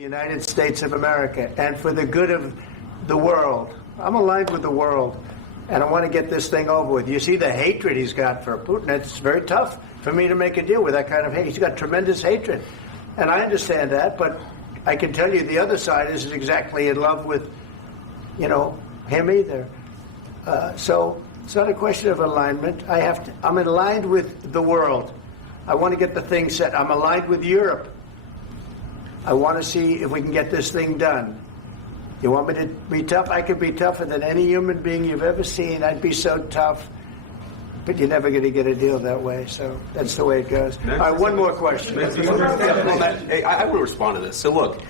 United States of America and for the good of the world. I'm aligned with the world, and I want to get this thing over with. You see the hatred he's got for Putin. It's very tough for me to make a deal with that kind of hate. He's got tremendous hatred, and I understand that, but I can tell you the other side isn't exactly in love with, him either. So it's not a question of alignment. I'm aligned with the world. I want to get the thing set. I'm aligned with Europe. I want to see if we can get this thing done. You want me to be tough? I could be tougher than any human being you've ever seen. I'd be so tough. But you're never going to get a deal that way. So that's the way it goes. All right, one more question. I would respond to this. So look,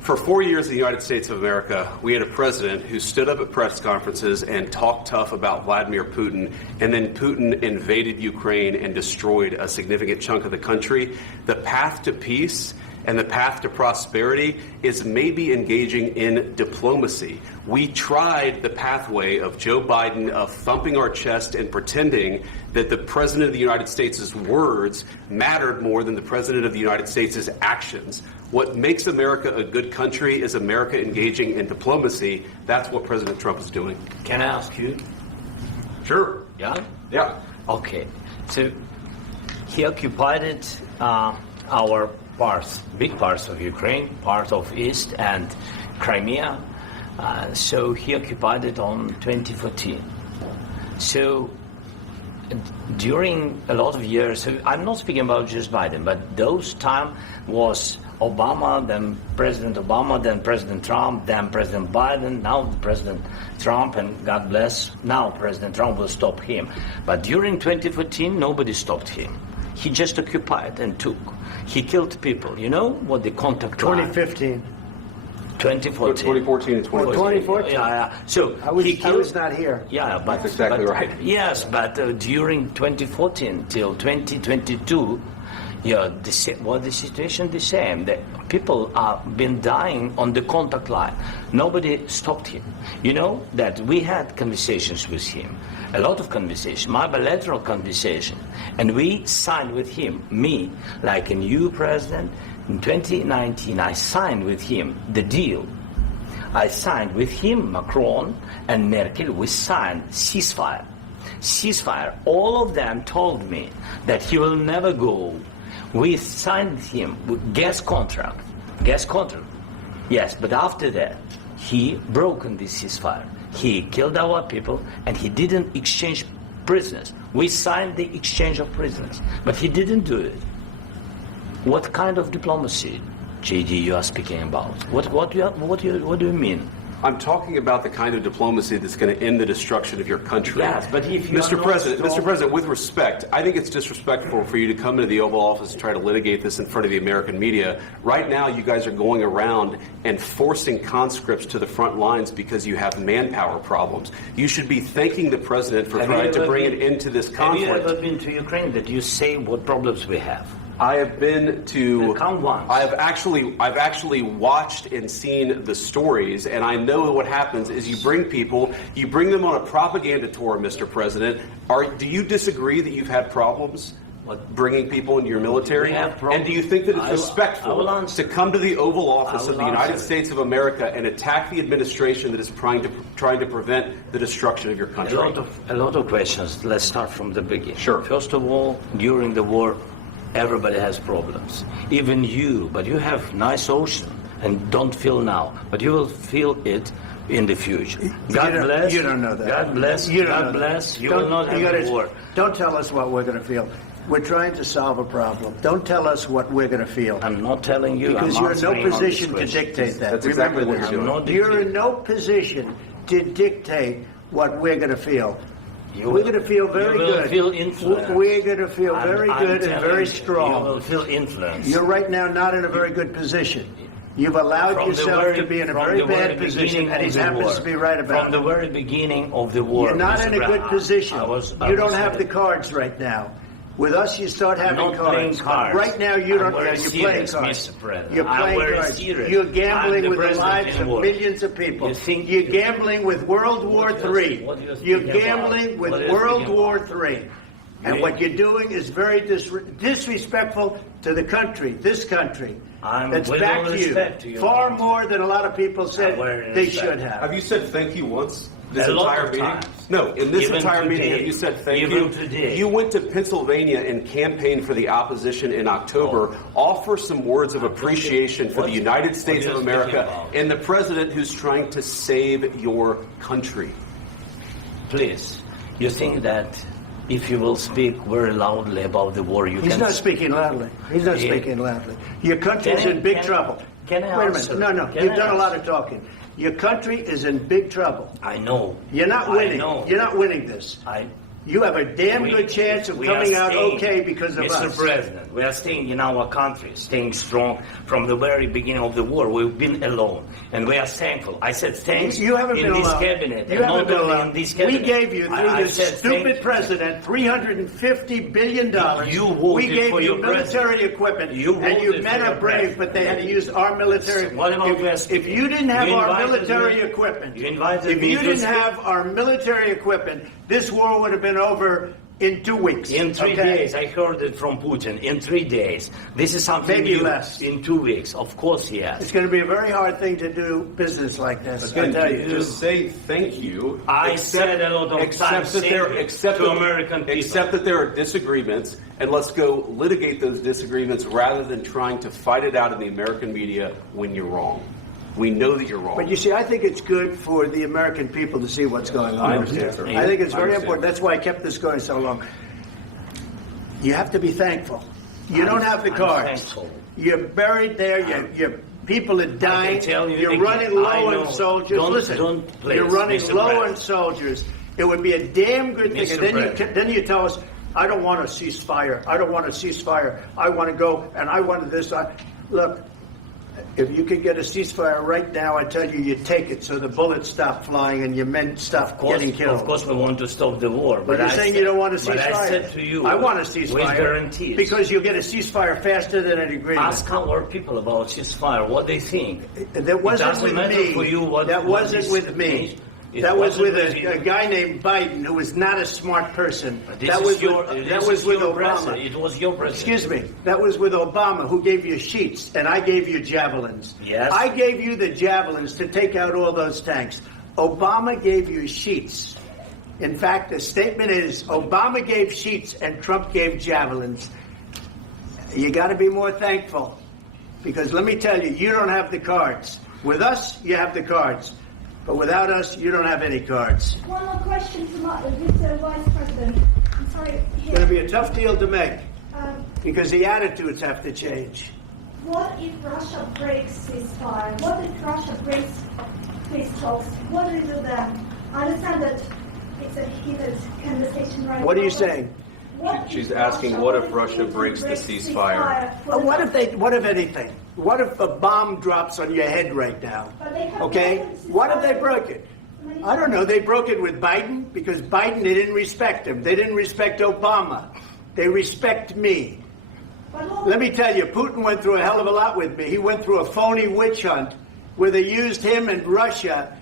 for 4 years in the United States of America, we had a president who stood up at press conferences and talked tough about Vladimir Putin, and then Putin invaded Ukraine and destroyed a significant chunk of the country. The path to peace and the path to prosperity is maybe engaging in diplomacy. We tried the pathway of Joe Biden of thumping our chest and pretending that the President of the United States' words mattered more than the President of the United States' actions. What makes America a good country is America engaging in diplomacy. That's what President Trump is doing. Can I ask you? Sure. Yeah? Yeah. Okay. So he occupied our parts, big parts of Ukraine, part of East and Crimea. So he occupied it on 2014. So during a lot of years, so I'm not speaking about just Biden, but those time was Obama, then President Obama, then President Trump, then President Biden, now President Trump, and God bless, now President Trump will stop him. But during 2014, nobody stopped him. He just occupied and took. He killed people. You know what the contact 2015. 2014. 2014 and 2014. 2014. Yeah. So I was not here. Yeah, but that's exactly right. Yes, but during 2014 till 2022, the situation the same. The people have been dying on the contact line. Nobody stopped him. You know that we had conversations with him, a lot of conversation, my bilateral conversation, and we signed with him, me, like a new president. In 2019, I signed with him the deal. I signed with him, Macron and Merkel, we signed ceasefire. Ceasefire. All of them told me that he will never go. We signed him with gas contract. Yes, but after that, he broken this ceasefire. He killed our people, and he didn't exchange prisoners. We signed the exchange of prisoners, but he didn't do it. What kind of diplomacy, JD, you are speaking about? What do you mean? I'm talking about the kind of diplomacy that's going to end the destruction of your country. Yes, but if you Mr. President, with respect, I think it's disrespectful for you to come into the Oval Office and try to litigate this in front of the American media. Right now, you guys are going around and forcing conscripts to the front lines because you have manpower problems. You should be thanking the President for trying to bring an end to this conflict. Have you ever been to Ukraine that you say what problems we have? I have been to. Count once. I've actually watched and seen the stories, and I know what happens is you bring them on a propaganda tour, Mr. President. Do you disagree that you've had problems bringing people into your military? And do you think that it's respectful to come to the Oval Office of the United States of America and attack the administration that is trying to prevent the destruction of your country? A lot of questions. Let's start from the beginning. Sure. First of all, during the war, everybody has problems, even you, but you have nice ocean and don't feel now, but you will feel it in the future. God bless. You don't know that. God bless. God bless. You will not have a war. Don't tell us what we're going to feel. We're trying to solve a problem. Don't tell us what we're going to feel. I'm not telling you. Because you're in no position to dictate that. That's exactly what you're doing. You're in no position to dictate what we're going to feel. We're going to feel very good. You will feel influenced. We're going to feel very good and very strong. You will feel influenced. You're right now not in a very good position. You've allowed yourself to be in a very bad position, and he happens to be right about it. From the very beginning of the war. You're not in a good position. You don't have the cards right now. With us, you start having cards. Right now, you don't. You're playing cards. You're playing cards. You're gambling with the lives of millions of people. You're gambling with World War III. You're gambling with World War III. And what you're doing is very disrespectful to the country, this country. That's with back all to you. respect to your Far country. more than a lot of people said they respect. should have. Have you said thank you once this A lot entire of meeting? times. No, in this Even entire meeting, today. have you said thank Even you? today. You went to Pennsylvania and campaigned for the opposition in October. Offer some words of appreciation for the United States of you're America speaking about. and the president who's trying to save your country. Please, you think that if you will speak very loudly about the war, you He's can... not speaking loudly. He's not Yeah. speaking loudly. Your country is Can I- in big can- trouble. can I Wait a answer? minute. No. Can You've I done a lot answer? of talking. Your country is in big trouble. I know. You're not I winning. know. You're not winning this. You have a damn good chance of we coming are out staying, okay because of Mr. us. President, we are staying in our country, staying strong from the very beginning of the war. We've been alone, and we are thankful. I said thanks You haven't in been this alone. cabinet. You and haven't not been only alone. in this We cabinet. gave you, through I this said stupid thank- president, $350 billion. You voted we gave for you your military president. equipment, You and you voted men for are your brave, president. but they had to use our military. What about West? If you didn't have You our invited military me- equipment, you invited if me you to didn't speak. have our military equipment, this war would have been over in 2 weeks. In 3 okay? days, I heard it from Putin. In 3 days, this is something Maybe new. less. In 2 weeks, of course, yes. It's going to be a very hard thing to do business like this. I Again, tell you. just say thank you. I said a lot of times that there, thank you except to that- American people. Except that there are disagreements, and let's go litigate those disagreements rather than trying to fight it out in the American media when you're wrong. We know that you're wrong. But you see, I think it's good for the American people to see what's going on. I understand, sir. I think it's I very understand. important. That's why I kept this going so long. You have to be thankful. You don't have the I'm cards. thankful. You're buried there. Your people are dying. tell you You're again, running I low know. on soldiers. Don't- Listen, don't please, you're running Mr. low President. on soldiers. It would be a damn good thing. Mr. And President. then you tell us, I don't want a ceasefire. I don't want a ceasefire. I want to go, and I want this. Look, if you could get a ceasefire right now, I tell you, you take it so the bullets stop flying and your men stop getting killed. Of course, we want to stop the war. But you're saying you don't want a ceasefire. But I said to you, I want a with ceasefire. guarantees. Because you'll get a ceasefire faster than an agreement. Ask our people about ceasefire, what they think. That wasn't doesn't with matter me. for you what- that what wasn't is- with me. It That was wasn't with with you. a guy named Biden, who was not a smart person. This That is was your, with, this that was is with your Obama. president. It was your president. Excuse me. That was with Obama, who gave you sheets, and I gave you javelins. Yes. I gave you the javelins to take out all those tanks. Obama gave you sheets. In fact, the statement is Obama gave sheets and Trump gave javelins. You got to be more thankful, because let me tell you, you don't have the cards. With us, you have the cards. But without us, you don't have any cards. One more question from Mr. Vice President. I'm sorry. It's going to be a tough deal to make, Um, because the attitudes have to change. what if Russia breaks ceasefire? What if Russia breaks peace talks? What do we do then? I understand that it's a heated conversation right now. What are you but saying? what She's if asking, what if Putin Russia breaks the ceasefire? What if anything? What if a bomb drops on your head right now? But they have Okay? broken the What if they ceasefire. broke it? I don't know. They broke it with Biden, because Biden, they didn't respect him. They didn't respect Obama. They respect me. But look, Let me tell you, Putin went through a hell of a lot with me. He went through a phony witch hunt where they used him and Russia.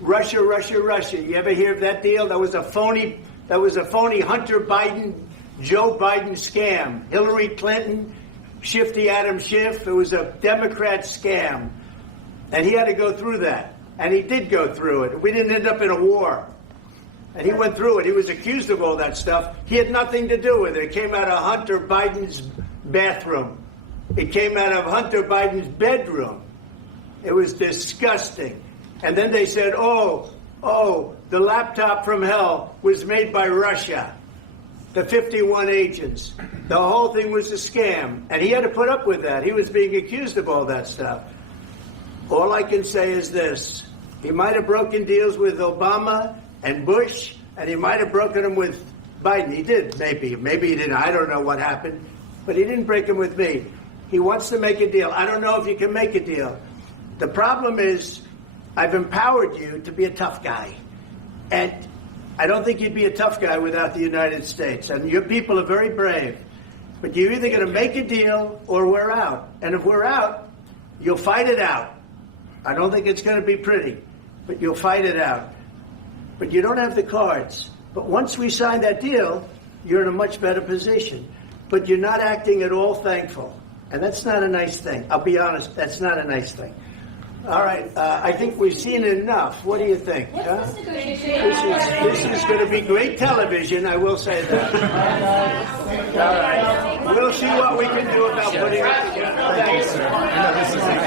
Russia. You ever hear of that deal? That was a phony Hunter Biden, Joe Biden scam. Hillary Clinton, Shifty Adam Schiff. It was a Democrat scam. And he had to go through that. And he did go through it. We didn't end up in a war. And he went through it. He was accused of all that stuff. He had nothing to do with it. It came out of Hunter Biden's bathroom. It came out of Hunter Biden's bedroom. It was disgusting. And then they said, oh, the laptop from hell was made by Russia. The 51 agents. The whole thing was a scam. And he had to put up with that. He was being accused of all that stuff. All I can say is this. He might have broken deals with Obama and Bush, and he might have broken them with Biden. He did, maybe. Maybe he didn't. I don't know what happened. But he didn't break them with me. He wants to make a deal. I don't know if you can make a deal. The problem is, I've empowered you to be a tough guy. And I don't think you'd be a tough guy without the United States. And your people are very brave. But you're either going to make a deal or we're out. And if we're out, you'll fight it out. I don't think it's going to be pretty, but you'll fight it out. But you don't have the cards. But once we sign that deal, you're in a much better position. But you're not acting at all thankful. And that's not a nice thing. I'll be honest, that's not a nice thing. All right, I think we've seen enough. What do you think? Huh? This is going to be great television, I will say that. All right. We'll see what we can do about putting it together. Thank you, sir.